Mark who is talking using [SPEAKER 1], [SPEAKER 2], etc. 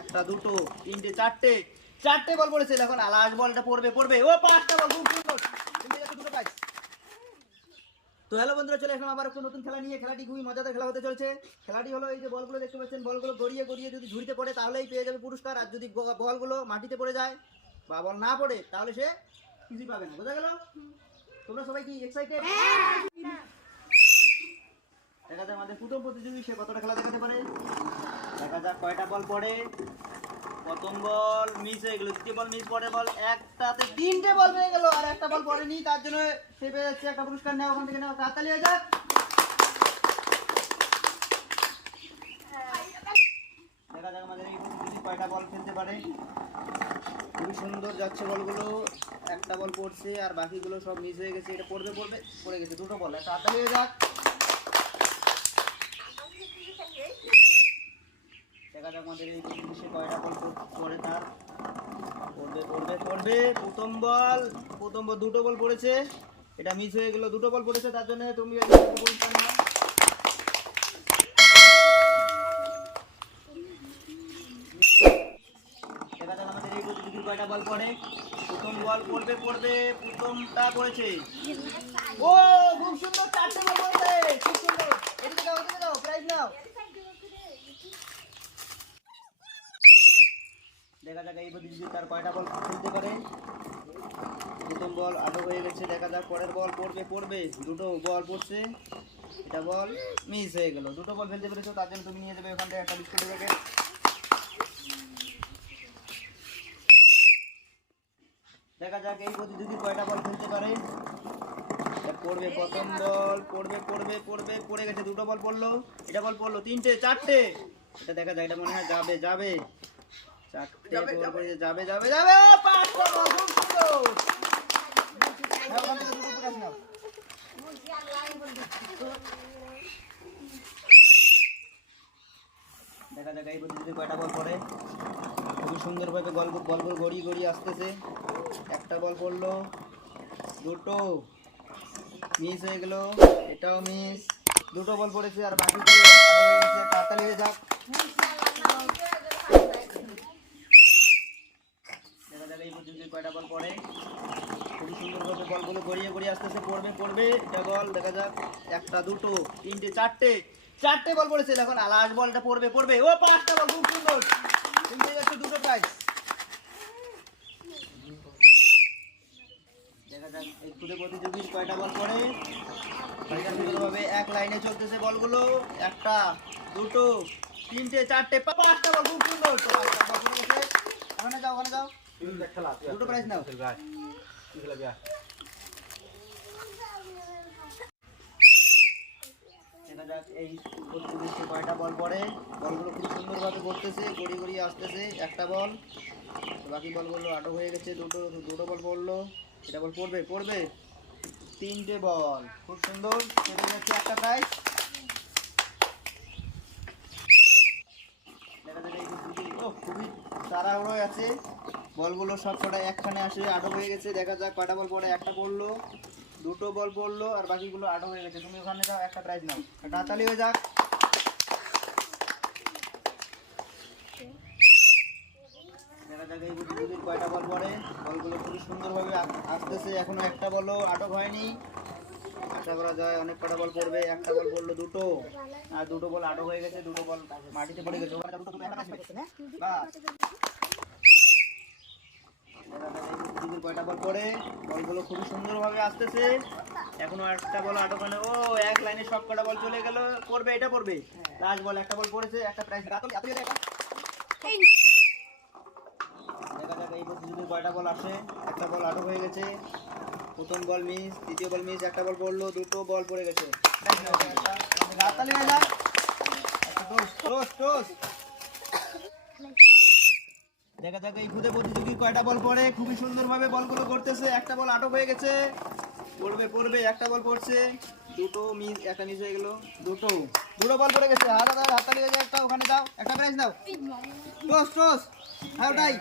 [SPEAKER 1] একটা দুটো তিনটে চারটে। চারটে বল পড়েছে এখন লাস্ট বল এটা পড়বে পড়বে। ও পাঁচটা বল খুব সুন্দর দুটো তো হ্যালো বন্ধুরা চলে আসলাম আবার একটা নতুন খেলা নিয়ে। খেলাটি খুবই মজাদার খেলা হতে চলছে। খেলাটি হলো এই যে বলগুলো দেখতে পাচ্ছেন বলগুলো গড়িয়ে গড়িয়ে যদি ঝুড়িতে পড়ে তাহলেই পেয়ে যাবে পুরস্কার। আর যদি বলগুলো মাটিতে পড়ে যায় বা বল না পড়ে তাহলে সে কিছুই পাবে না। বোঝা গেল? তোমরা সবাই কি এক্সাইটেড দেখা যাক আমাদের প্রথম প্রতিযোগী সে কতটা খেলা দেখাতে পারে? দেখা যাক কয়টা বল পড়ে। প্রথম বল মিস হয়ে গেল, দ্বিতীয় বল মিস পরে বল একটাতে তিনটে বল পেয়ে গেল, আর একটা বল পড়েনি, তার জন্য সে পেয়ে যাচ্ছে একটা পুরস্কার। নেওয়া ওখান থেকে নেওয়া তাড়াতাড়ি হয়ে যাক। দেখা যাক আমাদের কয়টা বল ফেলতে পারে। খুবই সুন্দর যাচ্ছে বলগুলো। একটা বল পড়ছে, আর বাকিগুলো সব মিস হয়ে গেছে, এটা পড়বে পড়বে, পড়ে গেছে, দুটো বল, তাড়াতাড়ি হয়ে যাক। বল দুটো বল পড়েছে। এটা মিস হয়ে গেল, দুটো বল পড়েছে, তার জন্য তুমি আমাদের এই কয়টা বল পড়ে? প্রথম বল পড়বে পড়বে, প্রথমটা পড়েছে। ও, খুব সুন্দর, চারটে বল পড়েছে। খুব সুন্দর। এদিকে দাও এদিকে দাও প্রাইজ নাও। দেখা যাক, এই প্রতিযোগী তার কয়টা বল খেলতে পারে। প্রথম বল আলো হয়ে গেছে, দেখা যাক, পরের বল পড়বে পড়বে। দুটো বল পড়ছে, এটা বল মিস হয়ে গেল। দুটো বল ফেলতে পেরেছ, তার জন্য তুমি নিয়ে যাবে ওখান থেকে একটা বিস্কুটের প্যাকেট। দেখা যাক, এই প্রতিযোগী কয়টা বল খেলতে পারে। পড়বে, প্রথম বল পড়বে পড়বে পড়বে, পড়ে গেছে, দুটো বল পড়ল। এটা বল পড়ল, তিনটে, চারটে। এটা দেখা যায় এটা মনে হয় যাবে যাবে। যাবে নাও। দেখা যাক এই প্রতিযোগী কয়টা বল পড়ে। খুবই সুন্দরভাবে বল বলগুলো গড়িয়ে গড়িয়ে আসতেছে। একটা বল পড়ল। দুটো। মিস হয়ে গেল। এটাও মিস। দুটো বল পড়েছে আর হয়ে গেছে তাড়াতাড়ি হয়ে যাক। পর্যন্ত কয়টা বল পড়ে? খুবই সুন্দরভাবে বলগুলো গড়িয়ে গড়িয়ে আস্তে আস্তে পড়বে পড়বে। এটা বল, দেখা যাক। একটা, দুটো, তিনটে, চারটে। চারটে বল পড়েছে। এখন লাস্ট বলটা পড়বে পড়বে। ও, পাঁচটা বল, খুব সুন্দর। পেয়ে যাচ্ছ দুটো প্রাইজ একটা, দুটো, তিনটে, চারটে পাঁচটা বল, খুব সুন্দর তো পাঁচটা বল পড়ে গেছে। ওখানে যাও ওখানে যাও দুটো এই কয়টা বল পড়ে। বলগুলো খুব সুন্দরভাবে করতেছে গড়িয়ে গড়িয়ে আসতেছে। একটা বল, বাকি বলগুলো আটক হয়ে গেছে, দুটো দুটো বল পড়ল। এটা বল পড়বে পড়বে? তিনটে বল, খুব সুন্দর। যাচ্ছে একটা প্রাইজ দেখা ও, খুবই তাড়াহুড়োয় আছে। বলগুলো সব কটা একখানে আসে, আটক হয়ে গেছে, দেখা যাক কয়টা বল পড়ে। একটা পড়ল, দুটো বল পড়ল, আর বাকিগুলো আটক হয়ে গেছে। তুমি ওখানে যাও, একটা প্রাইজ নাও। তাড়াতাড়ি হয়ে যাক। দেখা কয়টা বল পড়ে। বলগুলো খুবই সুন্দরভাবে আসতেছে। এখনও একটা আটক হয়নি। যায় অনেক কটা বল পড়বে। একটা বল পড়ল দুটো। আর দুটো বল আটক হয়ে গেছে, দুটো বল মাটিতে পড়ে গেছে। দেখা যাক এই প্রতিযোগীর কয়টা বল পড়ে? বলগুলো খুবই সুন্দরভাবে আসতেছে। এখনও একটা বল আটক হয় ও এক লাইনে সব কটা বল চলে গেল। পড়বে এটা পড়বে? লাস্ট বল একটা বল পড়েছে একটা প্রাইজ। দেখা যাক এই প্রতিযোগীর কয়টা বল আসে। একটা বল আটক হয়ে গেছে। প্রথম বল মিস দ্বিতীয় বল মিস একটা বল পড়ল দুটো বল পড়ে গেছে। হয়ে যাক একটা toast, toast, toast। দেখা যাক এই খুদে প্রতিযোগী কয়টা বল পড়ে খুবই সুন্দরভাবে বলগুলো করতেছে একটা বল আটক হয়ে গেছে পড়বে পড়বে একটা বল পড়ছে দুটো মিস একটা মিস হয়ে গেল দুটো দুটো বল পড়ে গেছে হাত হাত হাততালি হয়ে যায় একটা ওখানে দাও একটা প্রাইজ দাও টোস টোস হ্যাঁ ওটাই